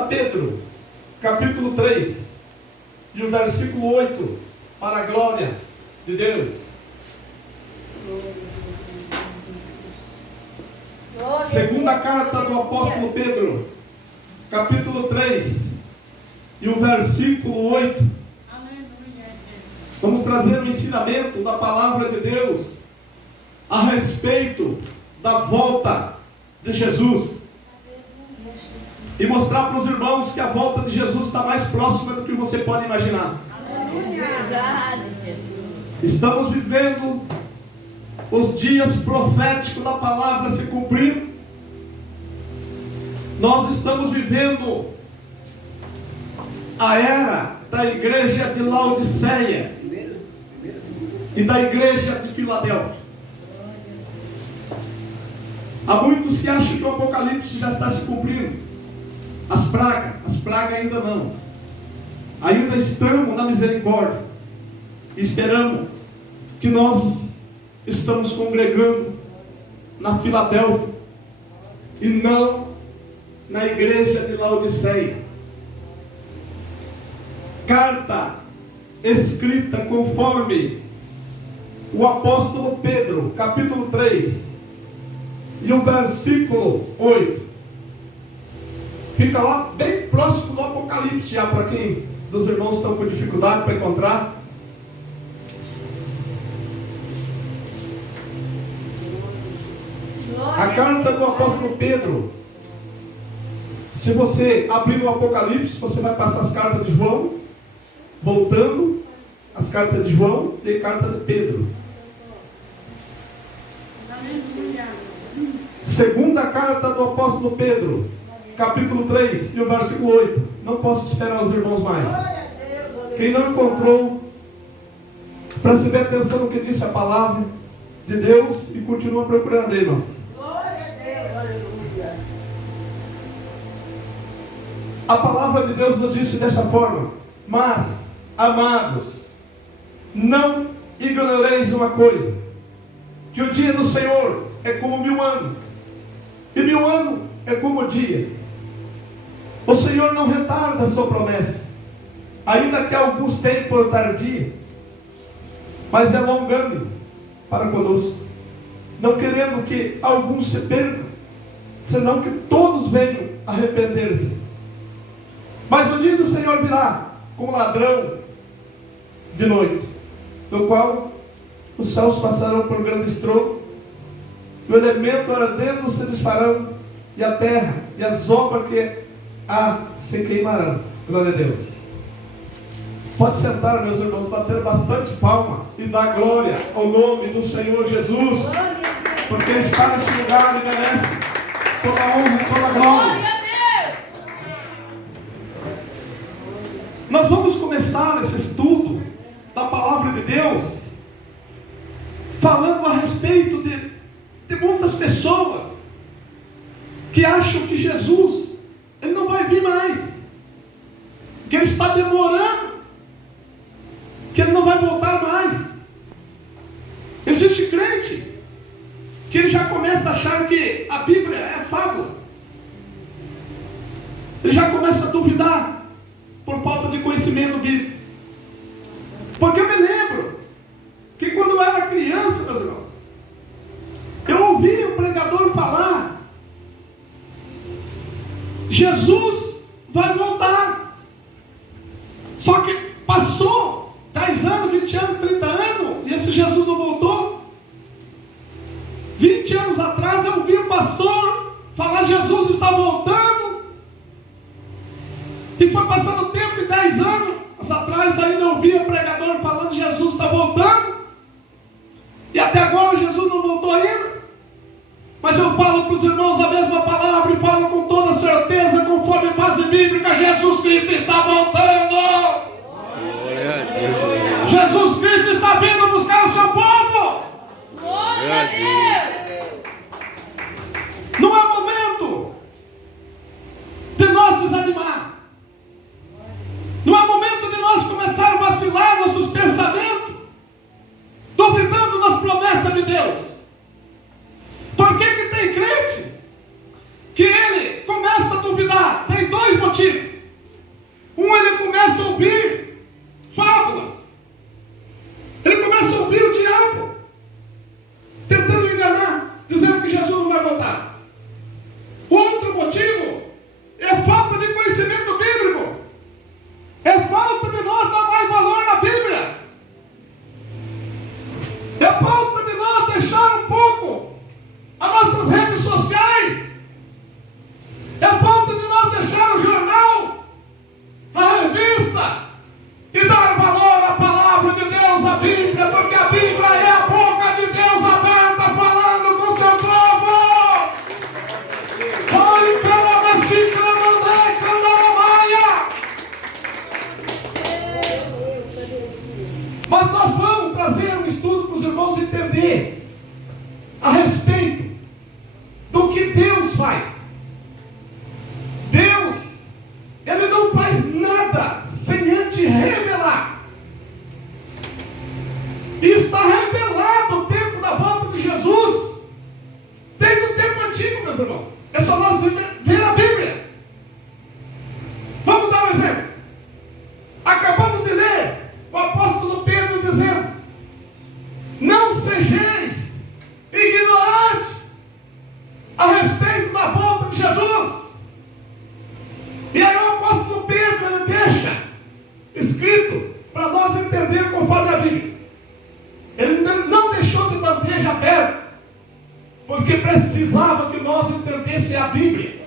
Pedro, capítulo 3, e o versículo 8, para a glória de Deus. Segunda carta do apóstolo Pedro, capítulo 3, e o versículo 8. Vamos trazer um ensinamento da palavra de Deus a respeito da volta de Jesus. E mostrar para os irmãos que a volta de Jesus está mais próxima do que você pode imaginar. Estamos vivendo os dias proféticos da palavra se cumprindo. Nós estamos vivendo a era da igreja de Laodiceia e da igreja de Filadélfia. Há muitos que acham que o Apocalipse já está se cumprindo. As pragas ainda não. Ainda estamos na misericórdia. Esperamos que nós estamos congregando na Filadélfia e não na igreja de Laodiceia. Carta escrita conforme o apóstolo Pedro, capítulo 3, e o versículo 8. Fica lá bem próximo do Apocalipse, já para quem dos irmãos estão com dificuldade para encontrar. A carta do apóstolo Pedro. Se você abrir o Apocalipse, você vai passar as cartas de João, voltando, as cartas de João e a carta de Pedro. Segunda carta do apóstolo Pedro, capítulo 3 e o versículo 8. Não posso esperar os irmãos mais. Quem não encontrou, preste bem atenção no que disse a palavra de Deus e continua procurando, irmãos. A palavra de Deus nos disse dessa forma: mas, amados, não ignoreis uma coisa, que o dia do Senhor é como 1000 anos, e 1000 anos é como o dia. O Senhor não retarda a sua promessa, ainda que alguns tenham por tardia, mas é longânimo para conosco, não querendo que alguns se percam, senão que todos venham arrepender-se. Mas o dia do Senhor virá como ladrão de noite, no qual os céus passarão por grande estrondo, e o elemento ardendo se desfarão, e a terra e as obras que se queimarão. Glória a Deus. Pode sentar, meus irmãos, bater bastante palma e dar glória ao nome do Senhor Jesus, porque Ele está neste lugar e merece toda a honra e toda a glória. Nós vamos começar esse estudo da palavra de Deus falando a respeito de muitas pessoas que acham que Jesus Ele não vai vir mais, que Ele está demorando, que Ele não vai voltar mais. Existe crente que ele já começa a achar que a Bíblia é fábula, ele já começa a duvidar por falta de conhecimento bíblico. Porque eu me lembro que quando eu era criança, meus irmãos, eu ouvi o pregador falar: Jesus vai voltar. Só que passou 10 anos, 20 anos, 30 anos, e esse Jesus não voltou. 20 anos atrás eu ouvi o pastor falar: Jesus está voltando. E foi passando o tempo, e 10 anos atrás ainda eu ouvi o pregador falando: Jesus está voltando. E até agora Jesus não voltou ainda. Mas eu falo para os irmãos a mesma palavra e falo com toda certeza, conforme base bíblica: Jesus Cristo está voltando. Jesus Cristo está vindo buscar o seu povo. Glória a Deus. Não é momento de nós desanimar. Não é momento de nós começar a vacilar nossos pensamentos, duvidando das promessas de Deus. Por que tem crente que ele começa a duvidar? Tem dois motivos. falta de conhecimento bíblico. É falta de nós dar mais valor na Bíblia. É falta de nós deixar um pouco as nossas redes sociais. É falta de nós deixar o jornal, a revista, e dar valor à palavra de Deus, à Bíblia, porque a Bíblia é a boca de Deus aberta falando com o seu povo. Olhe pela versícula, mandei, candaramaia. Mas nós vamos trazer um estudo para os irmãos entender a respeito do que Deus faz. Deus, Ele não faz nada sem antes revelar. E está revelado o tempo da volta de Jesus desde o tempo antigo, meus irmãos. É só nós ver a Bíblia. Vamos dar um exemplo. Acabamos de ler o apóstolo Pedro dizendo: não sejais ignorantes a respeito da volta de Jesus. E aí o apóstolo Pedro, ele deixa escrito para nós entender conforme a Bíblia. Ele não deixou de bandeja aberta, porque precisava que nós entendêssemos a Bíblia,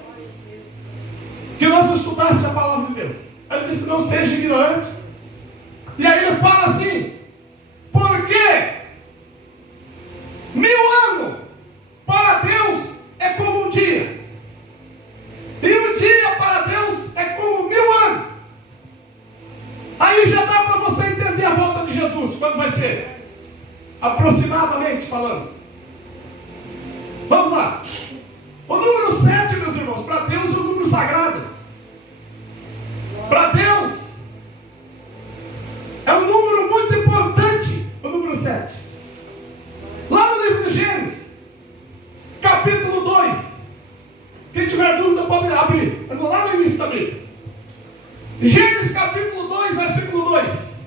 que nós estudássemos a palavra de Deus. Ele disse: não seja ignorante. E aí ele fala assim: porque 1000 anos para Deus é como um dia, e um dia para Deus é como 1000 anos. Aí já dá para você entender a volta de Jesus, quando vai ser, aproximadamente falando. Vamos lá. O número 7, meus irmãos, para Deus é um número sagrado. Para Deus é um número muito importante, o número 7. Lá no livro de Gênesis, capítulo 2. Quem tiver dúvida pode abrir. Lá no início da Bíblia. Gênesis capítulo 2, versículo 2.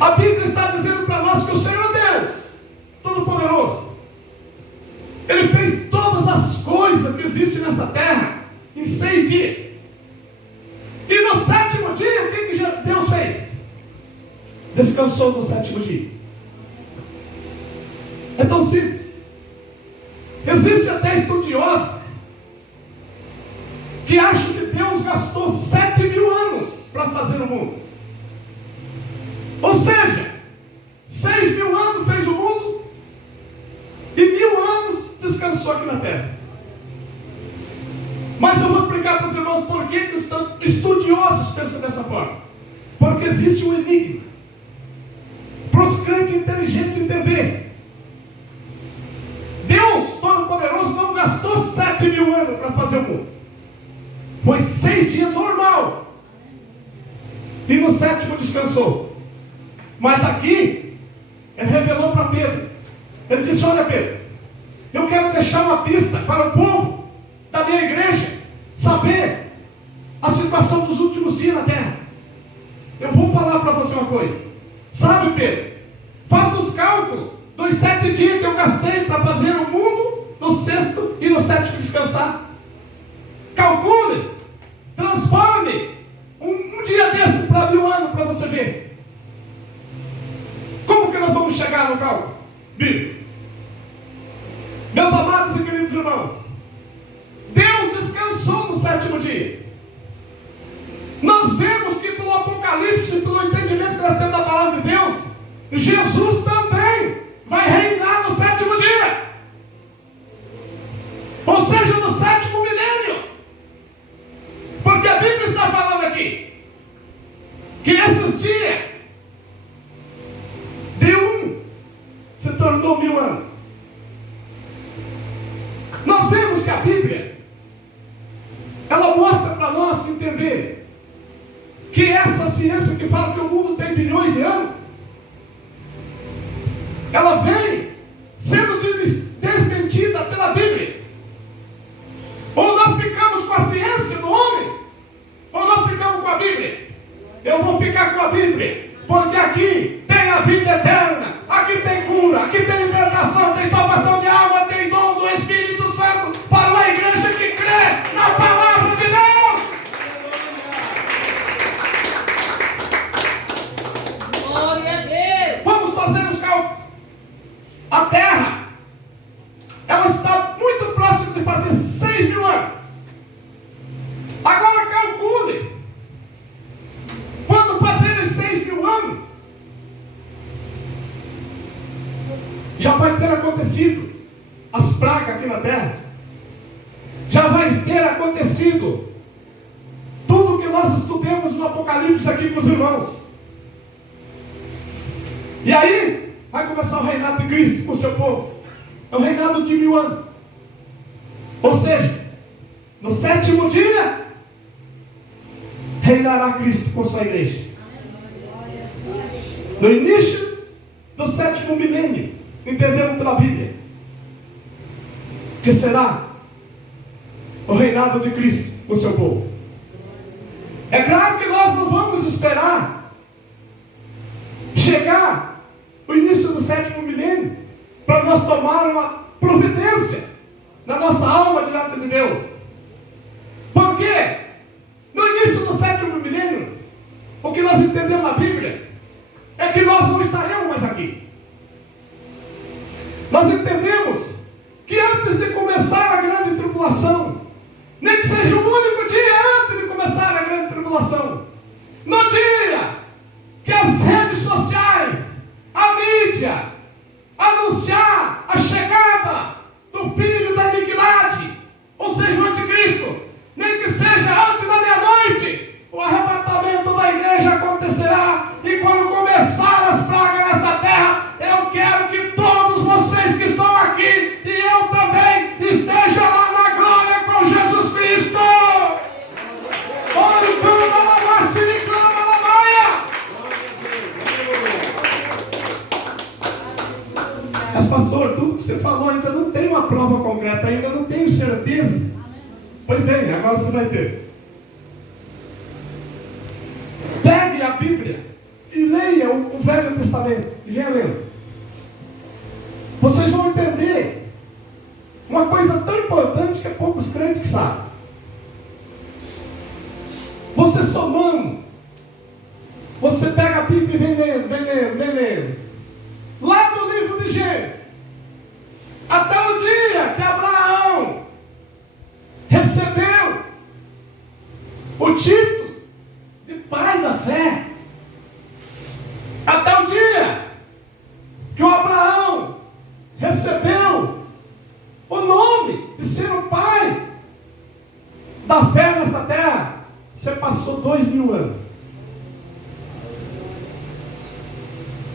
A Bíblia está dizendo para nós que o Senhor Deus Todo-Poderoso, Ele fez todas as coisas que existem nessa terra em 6 dias. E no 7º dia, o que Deus fez? Descansou no 7º dia. É tão simples. Existe até estudiosos que acham que Deus gastou 7.000 anos para fazer o mundo. Ou seja, 6.000 anos fez o mundo e 1.000 anos descansou aqui na terra. Mas eu vou explicar para os irmãos por que os estudiosos pensam dessa forma. Porque existe um enigma para os crentes inteligentes entender. Deus Todo-Poderoso não gastou 7.000 anos para fazer o mundo. Foi 6 dias normal. E no 7º descansou. Mas aqui, Ele revelou para Pedro. Ele disse: olha, Pedro, eu quero deixar uma pista para o povo da minha igreja saber a situação dos últimos dias na terra. Eu vou falar para você uma coisa. Sabe, Pedro, faça os cálculos dos 7 dias que eu gastei para fazer o mundo, no 6º e no 7º descansar. Calcule, transforme um dia desse para 1.000 anos para você ver. Como que nós vamos chegar no cálculo bíblico? Meus amados e queridos irmãos, Deus descansou no 7º dia. Nós vemos que pelo Apocalipse, pelo entendimento que nós temos da palavra de Deus, Jesus também vai reinar no 7º dia. Ou seja, no 7º milênio. Porque a Bíblia está falando aqui que esses dias de um se tornou 1.000 anos. Nós vemos que a Bíblia, ela mostra para nós entender que essa ciência que fala que o mundo tem bilhões de anos, ela vem sendo desmentida pela Bíblia. Ou nós ficamos com a ciência do homem, ou nós ficamos com a Bíblia. Eu vou ficar com a Bíblia, porque aqui tem a vida eterna, aqui tem cura, aqui tem libertação, tem salvação de alma, tem dom do Espírito Santo para uma igreja que crê na palavra acontecido as pragas aqui na terra. Já vai ter acontecido tudo que nós estudamos no Apocalipse aqui com os irmãos. E aí vai começar o reinado de Cristo com o seu povo. É o reinado de 1000 anos. Ou seja, no 7º dia reinará Cristo com sua igreja. No início do 7º milênio, entendemos pela Bíblia, que será o reinado de Cristo com o seu povo. É claro que nós não vamos esperar chegar o início do 7º milênio para nós tomar uma providência na nossa alma diante de Deus. Por quê? No início do 7º milênio, o que nós entendemos na Bíblia é que nós não estaremos mais aqui. Nós entendemos que antes de começar a grande tribulação, nem que seja o único dia antes de começar a grande tribulação, no dia que as redes sociais, a mídia, anunciar a chegada do filho da iniquidade, ou seja, o anticristo, nem que seja antes da meia-noite, o arrebatamento da igreja acontecerá. E quando começar as pragas nessa terra, eu quero que todos vocês que estão aqui, e eu também, esteja lá na glória com Jesus Cristo. Olha o cama, ela se me clama, ela maia. Mas pastor, tudo que você falou ainda não tem uma prova concreta, ainda não tenho certeza. Pois bem, agora você vai ter. Pegue a Bíblia e leia o Velho Testamento e venha lendo. Vocês vão entender uma coisa tão importante que poucos crentes que sabem. Você somando, você pega a Bíblia e vem lendo. Lá do livro de Gênesis, até o dia que Abraão recebeu o título de pai da fé, até o dia que o Abraão recebeu o nome de ser o pai da fé nessa terra, você passou 2000 anos.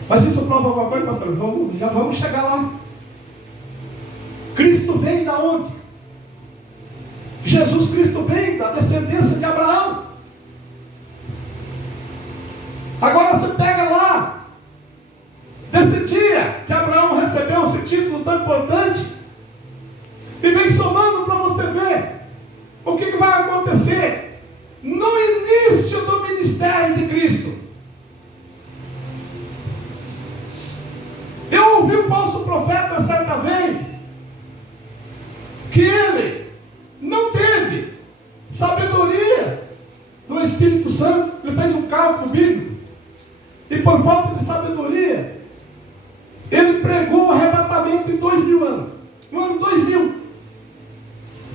Mas isso prova alguma coisa, pastor? Já vamos chegar lá. Cristo vem da onde? Jesus Cristo vem da descendência de Abraão. Agora você pega lá, desse dia que Abraão recebeu esse título tão importante, e vem somando para você ver o que vai acontecer no início do ministério de Cristo. Eu ouvi um falso profeta certa vez, que ele não teve sabedoria do Espírito Santo. Ele fez um cálculo bíblico, e por falta de sabedoria, ele pregou o arrebatamento em 2000 anos. No ano 2000.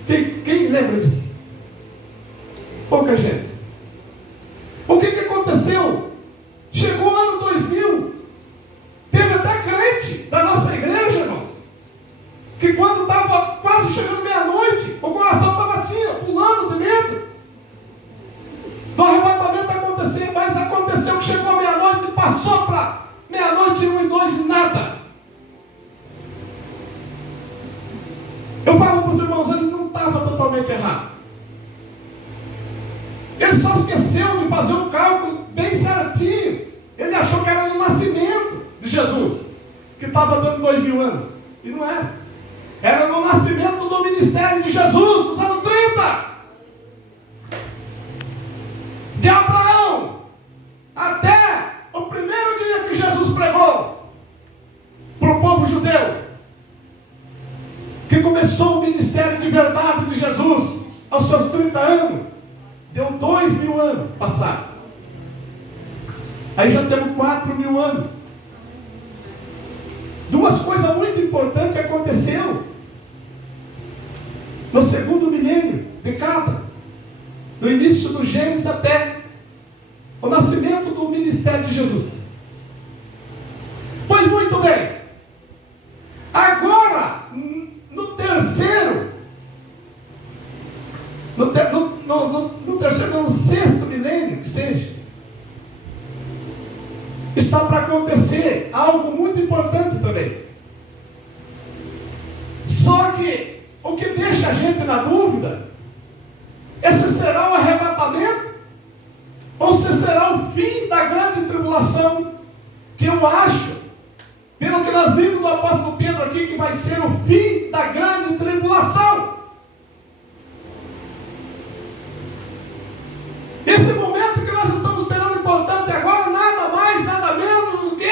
Quem lembra disso? Pouca gente. O que aconteceu? Chegou o ano 2000, teve até crente da nossa igreja, irmãos, que quando estava quase chegando meia-noite, o coração estava assim, pulando de medo do arrebatamento acontecer. Mas aconteceu que chegou a meia-noite e passou para meia-noite, 1 e 2 e nada. Eu falo para os irmãos, ele não estava totalmente errado. Ele só esqueceu de fazer um cálculo bem certinho. Ele achou que era no nascimento de Jesus que estava dando 2000 anos. E não era. Era no nascimento do ministério de Jesus, nos anos 30. De Abraão até o primeiro dia que Jesus pregou para o povo judeu, que começou o ministério de verdade de Jesus aos seus 30 anos, deu 2000 anos passados. Aí já temos 4000 anos. Duas coisas muito importantes aconteceram no segundo milênio de Cabra, do início do Gênesis até o nascimento do ministério de Jesus. Pois muito bem, agora no terceiro, no sexto milênio, que seja, está para acontecer algo muito importante também. Só que o que deixa a gente na dúvida é se será o arrebatamento ou se será o fim da grande tribulação, que eu acho, pelo que nós vimos do apóstolo Pedro aqui, que vai ser o fim da grande tribulação. Esse momento que nós estamos esperando importante agora, nada mais, nada menos do que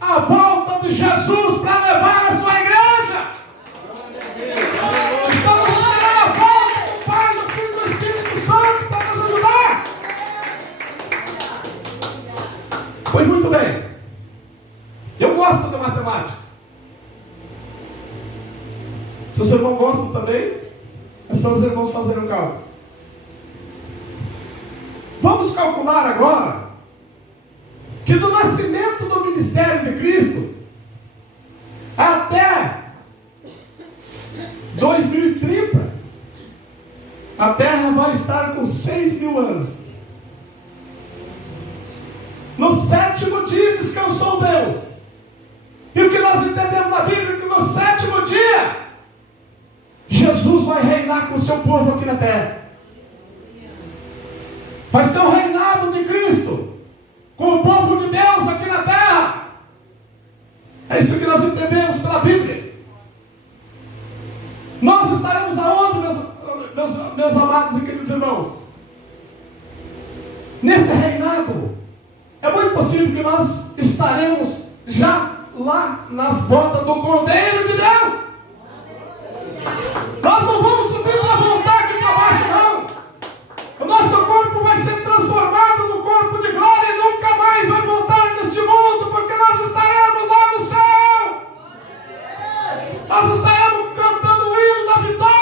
a volta de Jesus para levar a sua igreja. Estamos esperando a volta do Pai, do Filho e do Espírito Santo para nos ajudar. Pois muito bem. Eu gosto da matemática. Se os irmãos gostam também, é só os irmãos fazerem um cálculo. Vamos calcular agora que do nascimento do ministério de Cristo até 2030, a Terra vai estar com 6.000 anos. No sétimo dia descansou Deus. E o que nós entendemos na Bíblia é que no sétimo dia Jesus vai reinar com o seu povo aqui na terra. Vai ser o reinado de Cristo com o povo de Deus aqui na terra. É isso que nós entendemos pela Bíblia. Nós estaremos aonde, meus amados e queridos irmãos? Nesse reinado. É muito possível que nós estaremos já lá nas botas do Cordeiro de Deus. Nós não vamos subir para voltar aqui para baixo, não. O nosso corpo vai ser transformado no corpo de glória e nunca mais vai voltar neste mundo, porque nós estaremos lá no céu. Nós estaremos cantando o hino da vitória.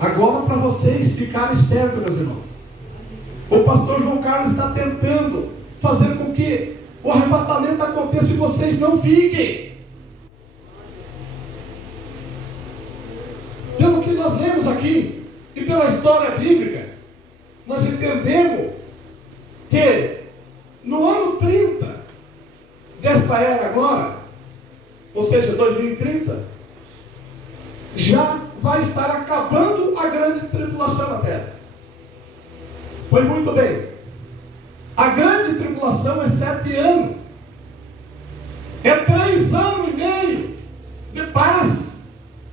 Agora, para vocês ficarem espertos, meus irmãos, o pastor João Carlos está tentando fazer com que o arrebatamento aconteça e vocês não fiquem. Pelo que nós lemos aqui e pela história bíblica, nós entendemos que no ano 30 desta era agora, ou seja, 2030, já vai estar acabando a grande tribulação na terra. Pois muito bem, a grande tribulação é 7 anos, é 3 anos e meio de paz,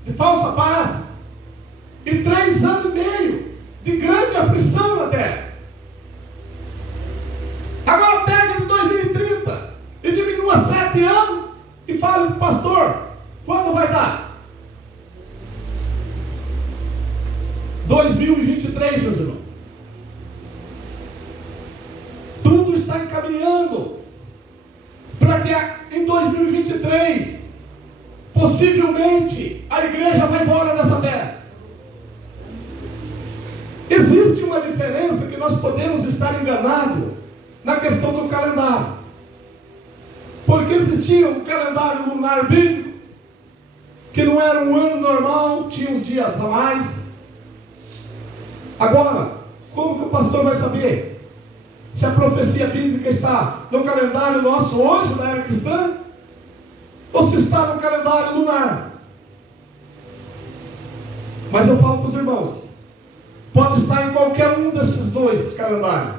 de falsa paz, e 3 anos e meio de grande aflição na terra. Agora pega de 2030 e diminua 7 anos e fale para o pastor, quando vai dar? 2023, meus irmãos. Tudo está encaminhando para que em 2023, possivelmente, a igreja vai embora dessa terra. Existe uma diferença que nós podemos estar enganados na questão do calendário. Porque existia um calendário lunar bíblico, que não era um ano normal, tinha uns dias a mais. Agora, como que o pastor vai saber se a profecia bíblica está no calendário nosso hoje, na era cristã, ou se está no calendário lunar? Mas eu falo para os irmãos, pode estar em qualquer um desses dois calendários,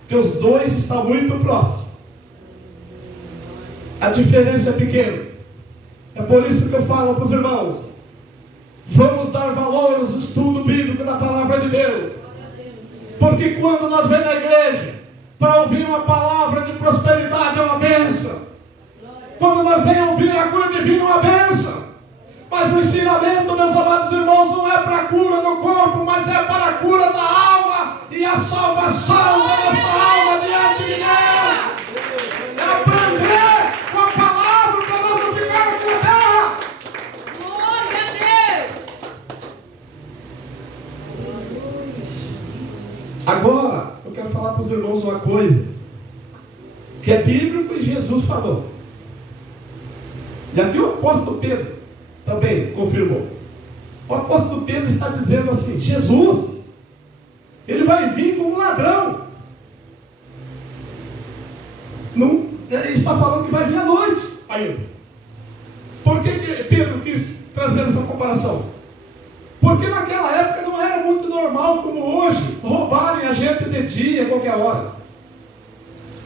porque os dois estão muito próximos. A diferença é pequena. É por isso que eu falo para os irmãos, vamos dar valor ao estudo bíblico da palavra de Deus. Porque quando nós vemos na igreja para ouvir uma palavra de prosperidade é uma bênção. Quando nós vemos ouvir a cura divina é uma bênção. Mas o ensinamento, meus amados irmãos, não é para a cura do corpo, mas é para a cura da alma e a salvação da nossa alma diante de Deus. É aprender com a palavra para nós não ficar aqui na terra. Glória a Deus. Agora, eu quero falar para os irmãos uma coisa que é bíblico e Jesus falou. E aqui o apóstolo Pedro também confirmou. O apóstolo Pedro está dizendo assim: Jesus, ele vai vir como um ladrão. Não, ele está falando que vai vir à noite ainda. Por que Pedro quis trazer essa comparação? Porque naquela época não era muito normal como hoje roubarem a gente de dia, a qualquer hora.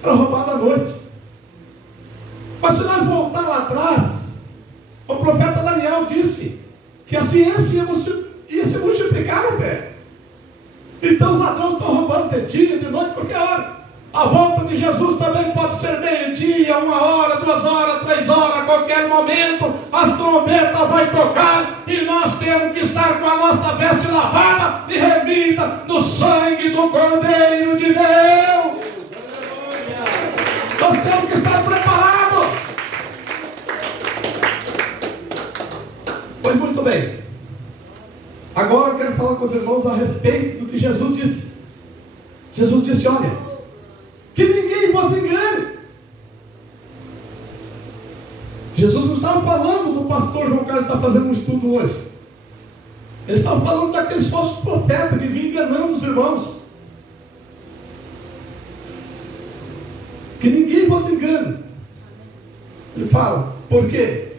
Era roubado à noite. Mas se nós voltar lá atrás, o profeta Daniel disse que a ciência ia se multiplicar na terra. Então os ladrões estão roubando de dia, de noite, qualquer hora. A volta de Jesus também pode ser meio-dia, 1 hora, 2 horas, 3 horas, a qualquer momento. As trombetas vão tocar e nós temos que estar com a nossa veste lavada e remida no sangue do Cordeiro de Deus. Nós temos que estar preparados. Pois muito bem. Agora eu quero falar com os irmãos a respeito do que Jesus disse. Jesus disse: olha, que ninguém vos engane. Jesus não estava falando do pastor João Carlos que está fazendo um estudo hoje. Ele estava falando daqueles falsos profetas que vinham enganando os irmãos. Que ninguém vos engane. Ele fala, por quê?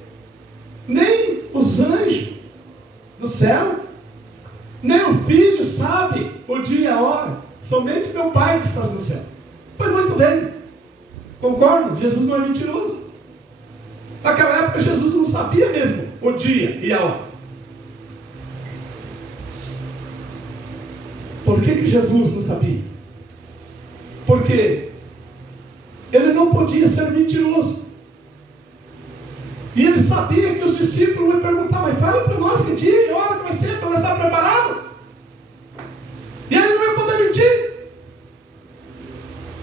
Nem os anjos do céu, nem o filho sabe o dia e a hora, somente meu Pai que está no céu. Pois muito bem, concordo, Jesus não é mentiroso. Naquela época Jesus não sabia mesmo o dia e a hora. Por que Jesus não sabia? Porque ele não podia ser mentiroso. E ele sabia que os discípulos iam perguntar: mas fala para nós que dia e hora que vai ser, para nós estar preparados. E ele não ia poder mentir.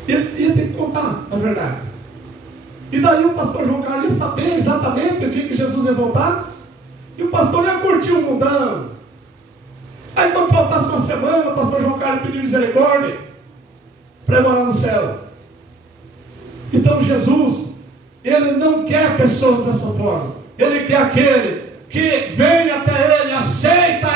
Ele ia ter que contar a verdade. E daí o pastor João Carlos ia saber exatamente o dia que Jesus ia voltar. E o pastor ia curtir o mundão. Aí quando faltasse uma semana, o pastor João Carlos pediu misericórdia para morar no céu. Então Jesus, ele não quer pessoas dessa forma. Ele quer aquele que vem até ele, aceita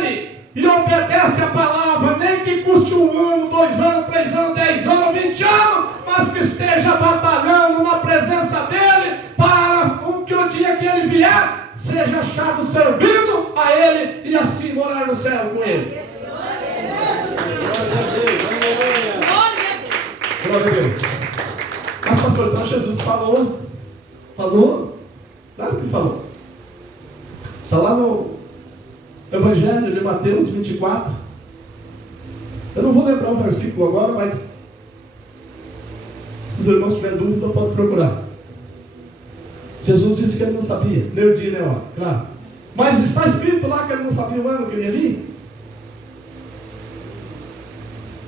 ele e obedece a palavra, nem que custe 1 ano, 2 anos, 3 anos, 10 anos, 20 anos, mas que esteja batalhando na presença dele, para que o dia que ele vier, seja achado servindo a ele e assim morar no céu com ele. Glória a Deus. Mas pastor, então Jesus falou? Claro que falou. Está lá no Evangelho de Mateus 24. Eu não vou lembrar o versículo agora, mas se os irmãos tiverem dúvida, podem procurar. Jesus disse que ele não sabia, nem o dia nem a hora, claro. Mas está escrito lá que ele não sabia o ano que ele ia vir?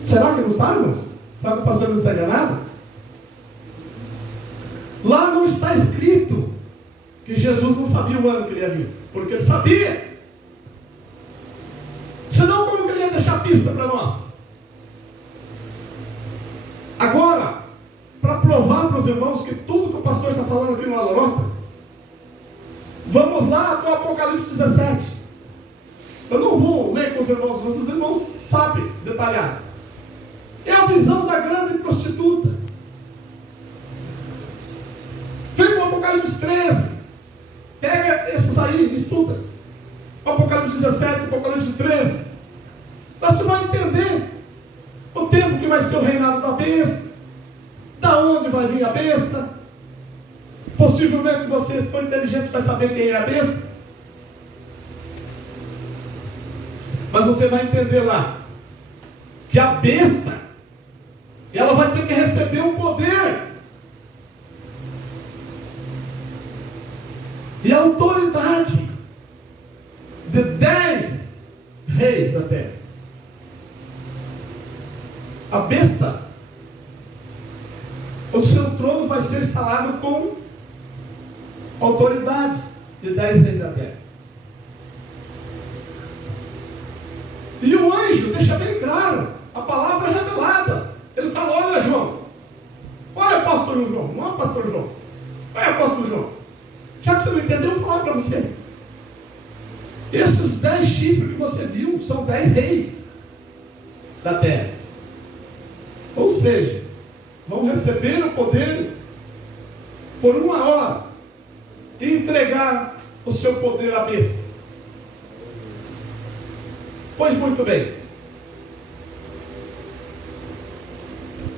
Será que não está, irmãos? Será que o pastor não está enganado? Lá não está escrito que Jesus não sabia o ano que ele ia vir, porque ele sabia. Senão, como que ele ia deixar pista para nós? Agora, para provar para os irmãos que tudo que o pastor está falando aqui no Alorota, vamos lá para o Apocalipse 17. Eu não vou ler com os irmãos, mas os irmãos sabem detalhar. É a visão da grande prostituta. Vem para o Apocalipse 13. Pega esses aí, estuda. Apocalipse 17, Apocalipse 13. Então você vai entender o tempo que vai ser o reinado da besta, da onde vai vir a besta. Possivelmente você for inteligente, vai saber quem é a besta. Mas você vai entender lá que a besta, ela vai ter que receber um poder e a autoridade de 10 reis da terra. A besta, o seu trono vai ser instalado com autoridade de 10 reis da terra. E o anjo deixa bem claro, a palavra é revelada. Ele fala: olha João, olha pastor João, não é pastor João, olha pastor João. Já que você não entendeu, eu vou falar para você. Esses 10 chifres que você viu são 10 reis da terra. Ou seja, vão receber o poder por uma hora e entregar o seu poder à besta. Pois muito bem,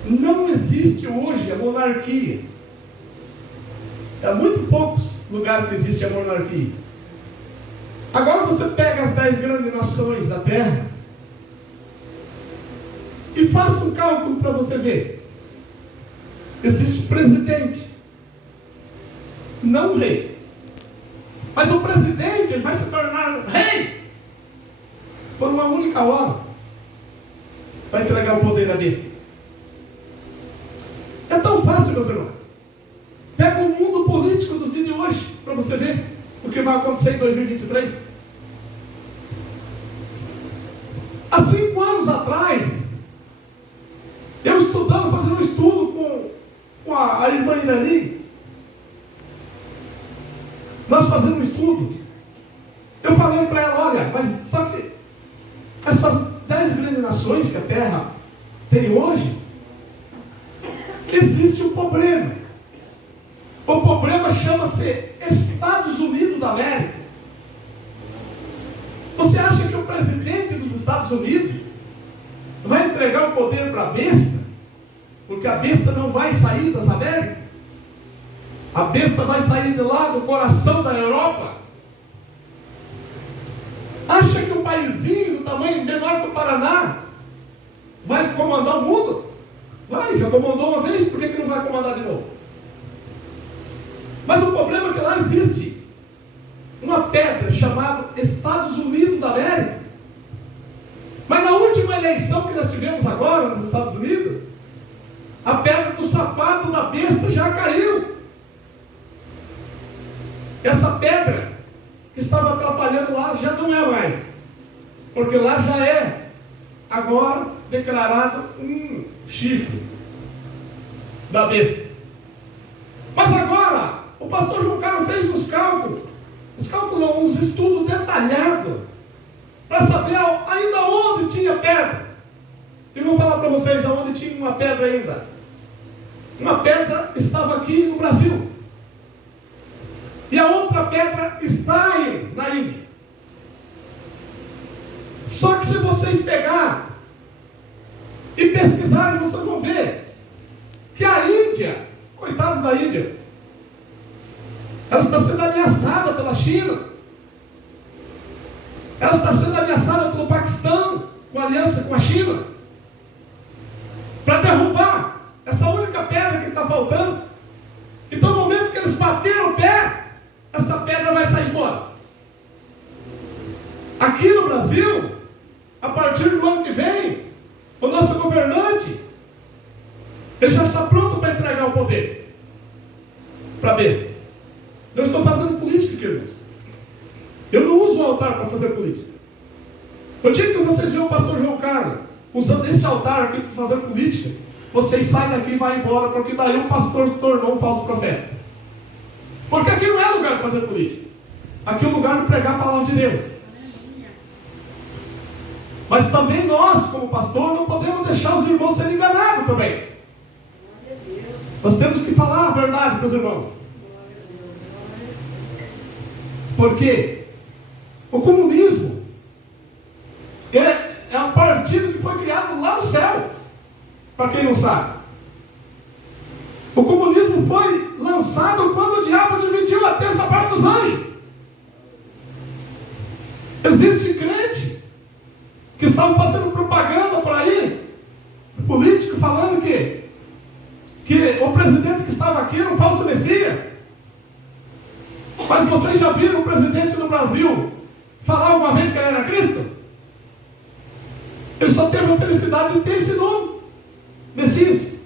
não existe hoje a monarquia. Há muito poucos lugares que existe a monarquia. Agora você pega as 10 grandes nações da terra e faça um cálculo para você ver. Existe presidente, não rei. Mas o presidente ele vai se tornar rei por uma única hora. Vai entregar o poder à besta. É tão fácil, meus irmãos. Pega o mundo político dos dias de hoje para você ver o que vai acontecer em 2023. Há 5 anos atrás, eu estudando, fazendo um estudo com a irmã Irani, nós fazendo um estudo, eu falei para ela, olha, mas sabe, essas 10 grandes nações que a Terra tem hoje, existe um problema. O problema chama-se Estados Unidos da América. Você acha que o presidente dos Estados Unidos vai entregar o poder para a besta? Porque a besta não vai sair das Américas. A besta vai sair de lá do coração da Europa. Acha que um paísinho do tamanho menor que o Paraná vai comandar o mundo? Vai, já comandou uma vez, por que não vai comandar de novo? Mas o problema é que lá existe uma pedra chamada Estados Unidos da América. Mas na última eleição que nós tivemos agora nos Estados Unidos, a pedra do sapato da besta já caiu. Essa pedra que estava atrapalhando lá já não é mais, porque lá já é agora declarado um chifre da besta. Mas agora o pastor João Carlos fez uns estudos detalhados para saber ainda onde tinha pedra. E vou falar para vocês aonde tinha uma pedra ainda. Uma pedra estava aqui no Brasil. E a outra pedra está aí na Índia. Só que se vocês pegarem e pesquisarem, vocês vão ver que a Índia, coitado da Índia, ela está sendo ameaçada pela China. Ela está sendo ameaçada pelo Paquistão, com aliança com a China, para derrubar essa única pedra que está faltando. Então, no momento que eles bateram o pé, essa pedra vai sair fora. Aqui no Brasil, a partir do ano que vem, o nosso governante, ele já está pronto para entregar o poder para a besta. Eu estou fazendo política, queridos. Eu não uso o altar para fazer política. O dia que vocês veem o pastor João Carlos usando esse altar aqui para fazer política, vocês saem daqui e vão embora, porque daí o pastor se tornou um falso profeta. Porque aqui não é lugar de fazer política. Aqui é o lugar de pregar a palavra de Deus. Mas também nós, como pastor, não podemos deixar os irmãos serem enganados também. Nós temos que falar a verdade para os irmãos. Porque o comunismo é um partido que foi criado lá no céu. Para quem não sabe, o comunismo foi lançado quando o diabo dividiu a terça parte dos anjos. Existe crente que estavam fazendo propaganda por aí, político, falando que o presidente que estava aqui era um falso messias. Mas vocês já viram o presidente do Brasil falar alguma vez que ele era Cristo? Ele só teve a felicidade de ter esse nome, Messias.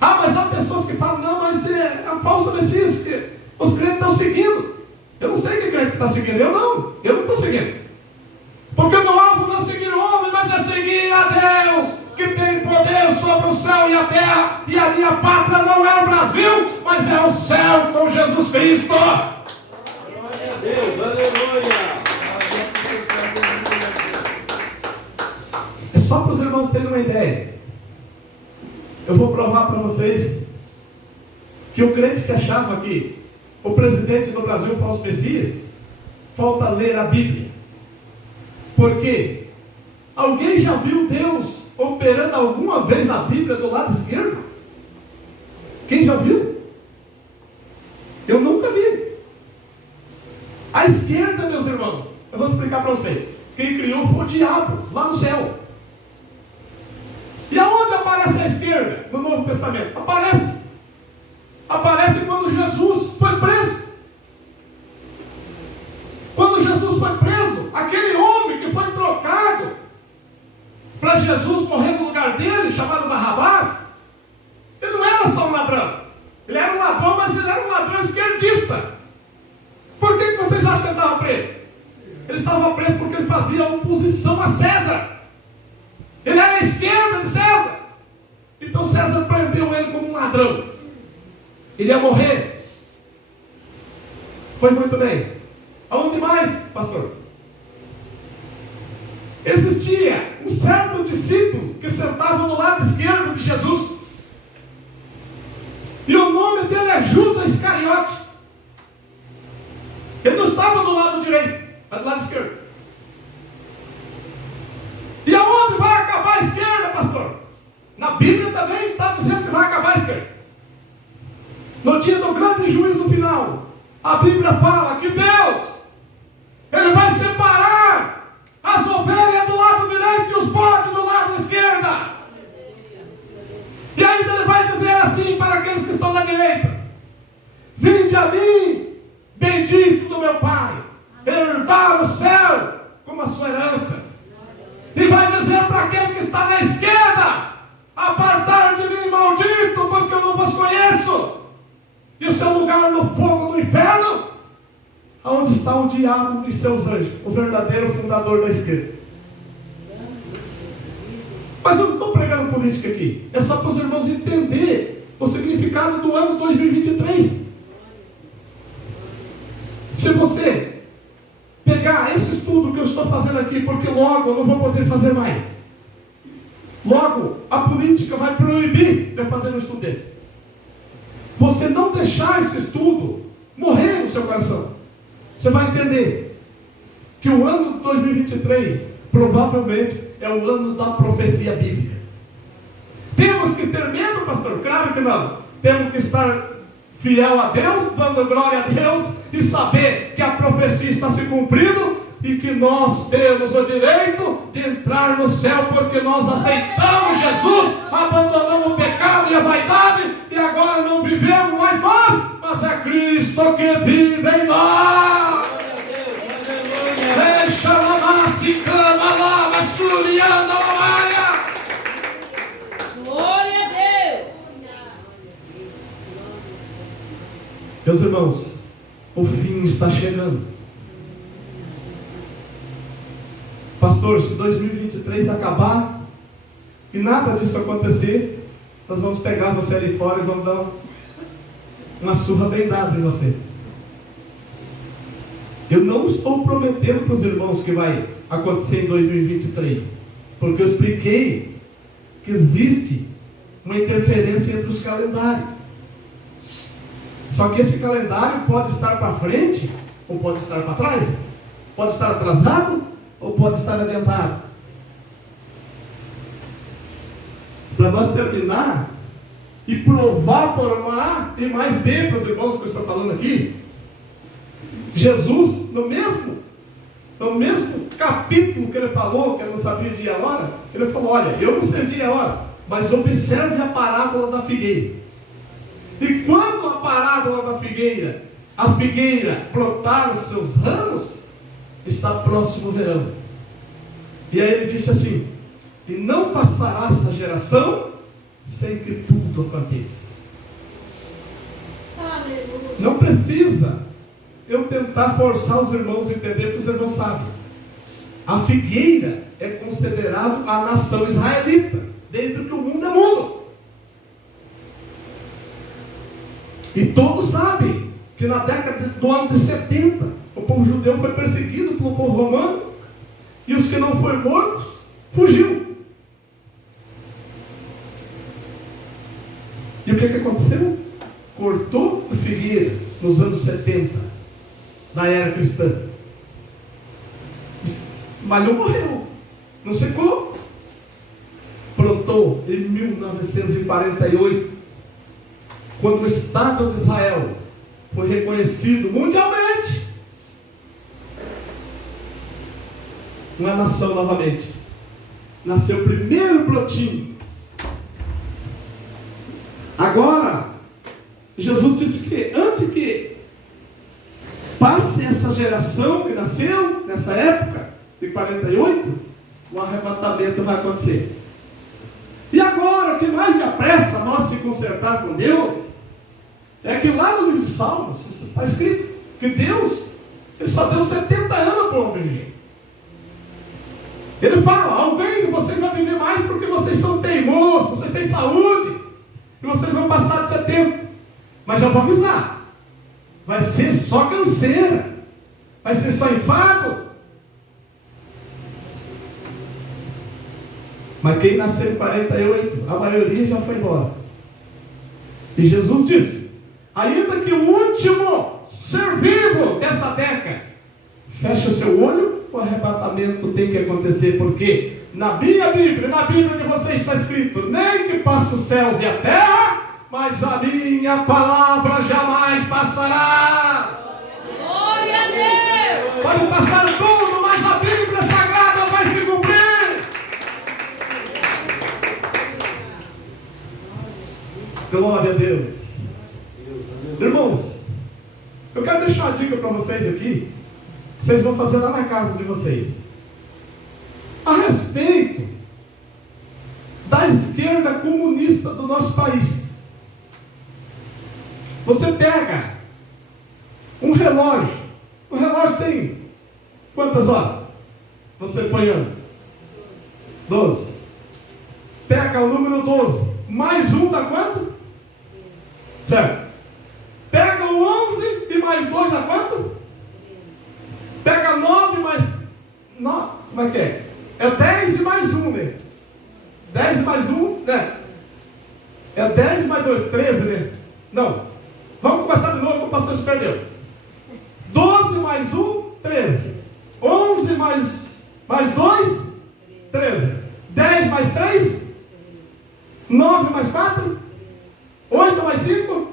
Ah, mas há pessoas que falam, não, mas é um falso Messias, que os crentes estão seguindo. Eu não sei que crente que está seguindo, eu não estou seguindo. Porque o meu alvo não é seguir o homem, mas é seguir a Deus, que tem poder sobre o céu e a terra. E a minha pátria não é o Brasil, mas é o céu com Jesus Cristo. Glória a Deus, aleluia. Só para os irmãos terem uma ideia, eu vou provar para vocês que o crente que achava que o presidente do Brasil fosse o Messias, falta ler a Bíblia. Por quê? Alguém já viu Deus operando alguma vez na Bíblia do lado esquerdo? Quem já viu? Eu nunca vi. A esquerda, meus irmãos, eu vou explicar para vocês. Quem criou foi o diabo, lá no céu. E aonde aparece a esquerda no Novo Testamento? Aparece quando Jesus foi preso. Quando Jesus foi preso, aquele homem que foi trocado para Jesus morrer no lugar dele, chamado Barrabás, ele não era só um ladrão. Ele era um ladrão, mas ele era um ladrão esquerdista. Por que vocês acham que ele estava preso? Ele estava preso porque ele fazia oposição a César. Ele era a esquerda de César. Então César prendeu ele como um ladrão. Ele ia morrer. Foi muito bem. Aonde mais, pastor? Existia um certo discípulo que sentava no lado esquerdo de Jesus. E o nome dele é Judas Iscariote. Ele não estava do lado direito, mas do lado esquerdo. E aonde vai acabar a esquerda, pastor? Na Bíblia também está dizendo que vai acabar a esquerda. No dia do grande juízo final, a Bíblia fala que Deus, Ele vai separar as ovelhas do lado direito e os bodes do lado esquerdo. E ainda Ele vai dizer assim para aqueles que estão na direita: vinde a mim, bendito do meu Pai, herdar o céu como a sua herança. E vai dizer para aquele que está na esquerda: apartar de mim, maldito, porque eu não vos conheço. E o seu lugar no fogo do inferno, aonde está o diabo e seus anjos, o verdadeiro fundador da esquerda. Mas eu não estou pregando política aqui, é só para os irmãos entenderem o significado do ano 2023. Se você pegar esse estudo que eu estou fazendo aqui, porque logo eu não vou poder fazer mais, logo a política vai proibir de eu fazer um estudo desse. Você não deixar esse estudo morrer no seu coração, você vai entender que o ano de 2023 provavelmente é o ano da profecia bíblica. Temos que ter medo, pastor? Claro que não. Temos que estar fiel a Deus, dando glória a Deus e saber que a profecia está se cumprindo e que nós temos o direito de entrar no céu, porque nós aceitamos Jesus, abandonamos o pecado e a vaidade, e agora não vivemos mais nós, mas é Cristo que vive em nós. Deixa a massa, cama, lava, surianda, lavaria. Glória a Deus. Meus irmãos, o fim está chegando. Pastor, se 2023 acabar e nada disso acontecer, nós vamos pegar você ali fora e vamos dar uma surra bem dada em você. Eu não estou prometendo para os irmãos que vai acontecer em 2023, porque eu expliquei que existe uma interferência entre os calendários. Só que esse calendário pode estar para frente ou pode estar para trás, pode estar atrasado ou pode estar adiantado. Para nós terminar e provar por uma A e mais B para os irmãos que eu estou falando aqui, Jesus, no mesmo capítulo que ele falou, que ele não sabia dia e a hora, ele falou: olha, eu não sei dia e a hora, mas observe a parábola da figueira. E quando a parábola da figueira, a figueira brotar os seus ramos, está próximo o verão. E aí ele disse assim: e não passará essa geração sem que tudo aconteça. Aleluia. Não precisa eu tentar forçar os irmãos a entender, porque os irmãos sabem. A figueira é considerado a nação israelita, desde que o mundo é mundo. E todos sabem que na década do ano de 70, o povo judeu foi perseguido pelo povo romano, e os que não foram mortos, fugiu. 70 da era cristã. Mas não morreu, não secou. Brotou em 1948, quando o Estado de Israel foi reconhecido mundialmente. Uma nação novamente. Nasceu o primeiro brotinho. Agora, Jesus disse que antes que passe essa geração que nasceu nessa época de 48, o arrebatamento vai acontecer. E agora, o que mais me apressa a nós se consertar com Deus, é que lá no livro de Salmos, está escrito que Deus, Ele só deu 70 anos para o homem viver. Ele fala, alguém de vocês vai viver mais porque vocês são teimosos, vocês têm saúde, e vocês vão passar de 70. Mas já vou avisar, vai ser só canseira, vai ser só enfado. Mas quem nasceu em 48, a maioria já foi embora. E Jesus disse, ainda que o último ser vivo dessa década feche o seu olho, o arrebatamento tem que acontecer, porque na minha Bíblia, na Bíblia de vocês está escrito, nem que passe os céus e a terra, mas a minha palavra jamais passará. Glória a Deus! Pode passar tudo, mas a Bíblia Sagrada vai se cumprir. Glória a Deus. Irmãos, eu quero deixar uma dica para vocês aqui, que vocês vão fazer lá na casa de vocês, a respeito da esquerda comunista do nosso país. Você pega um relógio, o relógio tem quantas horas? Você põe 12. Pega o número 12, mais um dá quanto? Certo? Pega o 11 e mais 2 dá quanto? Pega 9 mais 9, como é que é? É 10 e mais 1, né? 10 e mais 1, né? É 10 mais 2, 13, né? Não. Vamos começar de novo, que o pastor se perdeu. 12 mais 1, 13. 11 mais 2, 13. 10 mais 3, 9 mais 4, 8 mais 5,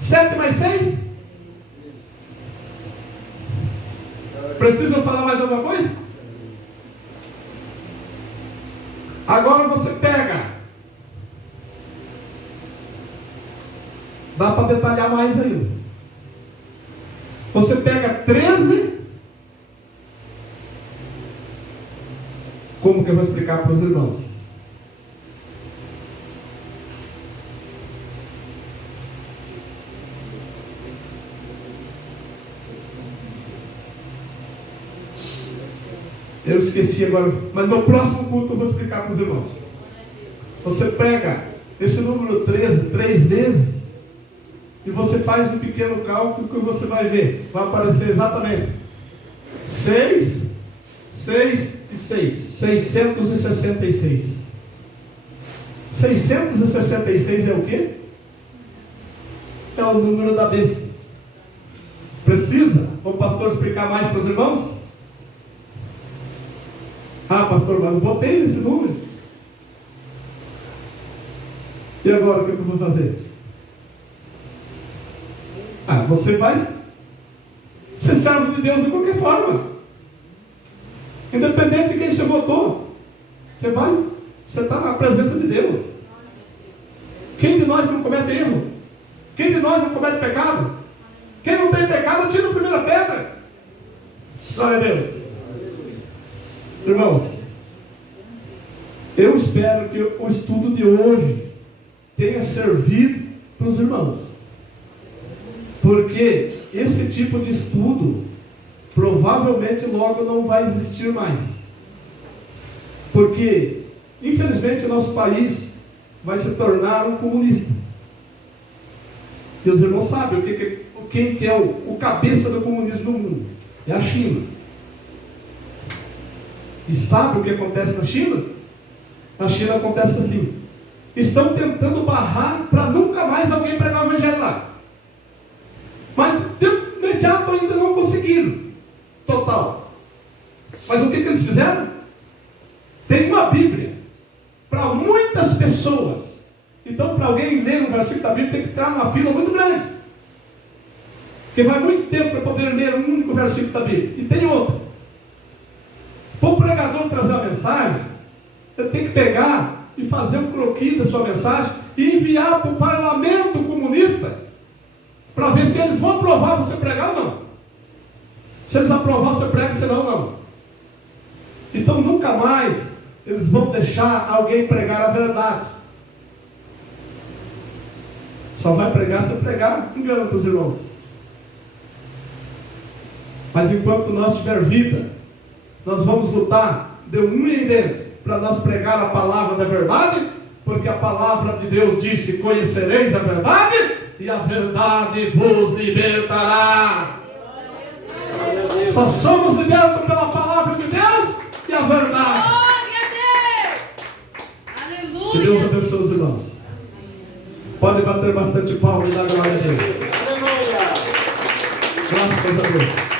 7 mais 6. Precisam falar mais alguma coisa? Agora você pega. Dá para detalhar mais ainda. Você pega 13. Como que eu vou explicar para os irmãos? Eu esqueci agora, mas no próximo culto eu vou explicar para os irmãos. Você pega esse número 13 3 vezes e você faz um pequeno cálculo que você vai ver. Vai aparecer exatamente 6, 6 e 6. 666. 666 é o quê? É o número da besta. Precisa o pastor explicar mais para os irmãos? Ah, pastor, mas eu botei esse número. E agora, o que eu vou fazer? Ah, você vai ser servo de Deus de qualquer forma. Independente de quem você votou. Você vai, você está na presença de Deus. Quem de nós não comete erro? Quem de nós não comete pecado? Quem não tem pecado, tira a primeira pedra. Glória a Deus. Irmãos, eu espero que o estudo de hoje tenha servido para os irmãos, porque esse tipo de estudo provavelmente logo não vai existir mais, porque infelizmente o nosso país vai se tornar um comunista. E os irmãos sabem quem que é o cabeça do comunismo no mundo? É a China. E sabe o que acontece na China? Na China acontece assim: estão tentando barrar para nunca mais alguém pregar o evangelho lá. eles fizeram? Tem uma Bíblia para muitas pessoas. Então, para alguém ler um versículo da Bíblia, tem que entrar uma fila muito grande. Porque vai muito tempo para poder ler um único versículo da Bíblia. E tem outra. Para o pregador trazer a mensagem, ele tem que pegar e fazer um croquis da sua mensagem e enviar para o parlamento comunista para ver se eles vão aprovar você pregar ou não. Se eles aprovar, você prega, senão não. Então nunca mais eles vão deixar alguém pregar a verdade. Só vai pregar se pregar engano para os irmãos. Mas enquanto nós tiver vida, nós vamos lutar de unha em dente para nós pregar a palavra da verdade, porque a palavra de Deus disse: conhecereis a verdade e a verdade vos libertará. Só somos libertos pela palavra de Deus e a verdade. Glória a Deus. Aleluia. Que Deus abençoe os irmãos. Pode bater bastante palma e dar glória a Deus. Graças a Deus.